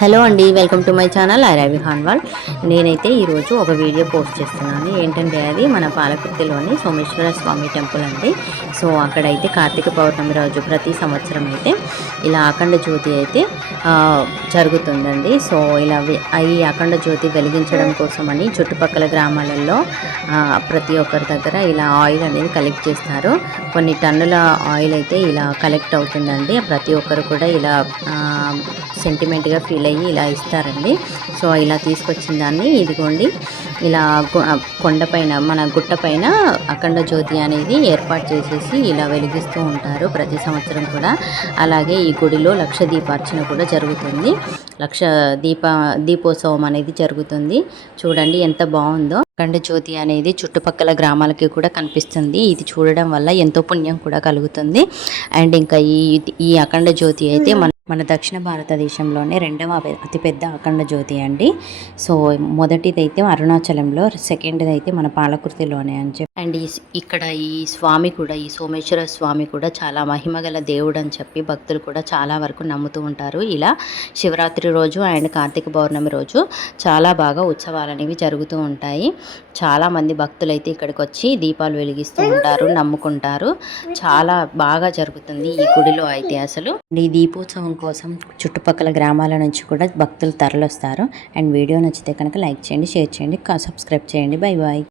Hello అండి, welcome to my channel ఐరావి హాన్వాల్. నేనైతే ఈరోజు ఒక వీడియో పోస్ట్ చేస్తున్నాను. ఏంటంటే అది మన పాలకుర్తిలోని సోమేశ్వర స్వామి టెంపుల్ అండి. సో అక్కడైతే కార్తీక పౌర్ణమి రోజు ప్రతి సంవత్సరం అయితే ఇలా అఖండ జ్యోతి అయితే జరుగుతుందండి. సో ఇలా ఈ అఖండ జ్యోతి వెలిగించడం కోసమని చుట్టుపక్కల గ్రామాలలో ప్రతి ఒక్కరి దగ్గర ఇలా ఆయిల్ అనేది కలెక్ట్ చేస్తారు. కొన్ని టన్నుల ఆయిల్ అయితే ఇలా కలెక్ట్ అవుతుందండి. ప్రతి ఒక్కరు కూడా ఇలా సెంటిమెంట్గా ఫీల్ అయ్యి ఇలా ఇస్తారండి. సో ఇలా తీసుకొచ్చిన దాన్ని ఇదిగోండి ఇలా కొండపైన మన గుట్టపైన అఖండ జ్యోతి అనేది ఏర్పాటు చేసేసి ఇలా వెలిగిస్తూ ఉంటారు ప్రతి సంవత్సరం కూడా. అలాగే ఈ గుడిలో లక్ష దీపార్చన కూడా జరుగుతుంది. లక్ష దీపోత్సవం అనేది జరుగుతుంది. చూడండి ఎంత బాగుందో. అఖండ జ్యోతి అనేది చుట్టుపక్కల గ్రామాలకి కూడా కనిపిస్తుంది. ఇది చూడడం వల్ల ఎంతో పుణ్యం కూడా కలుగుతుంది. అండ్ ఇంకా ఈ అఖండ జ్యోతి అయితే మన దక్షిణ భారతదేశంలోనే రెండవ అతిపెద్ద అఖండ జ్యోతి అండి. సో మొదటిదైతే అరుణాచలంలో, సెకండ్ది అయితే మన పాలకుర్తిలోనే అని చెప్పి. అండ్ ఇక్కడ ఈ స్వామి కూడా, ఈ సోమేశ్వర స్వామి కూడా చాలా మహిమగల దేవుడు అని చెప్పి భక్తులు కూడా చాలా వరకు నమ్ముతూ ఉంటారు. ఇలా శివరాత్రి రోజు అండ్ కార్తీక పౌర్ణమి రోజు చాలా బాగా ఉత్సవాలు అనేవి జరుగుతూ ఉంటాయి. చాలామంది భక్తులు అయితే ఇక్కడికి వచ్చి దీపాలు వెలిగిస్తూ ఉంటారు, నమ్ముకుంటారు. చాలా బాగా జరుగుతుంది ఈ గుడిలో అయితే. అసలు ఈ దీపోత్సవం కోసం చుట్టుపక్కల గ్రామాల నుంచి కూడా భక్తులు తరలిస్తారు. అండ్ వీడియో నచ్చితే కనుక లైక్ చేయండి, షేర్ చేయండి, సబ్స్క్రైబ్ చేయండి. Bye bye.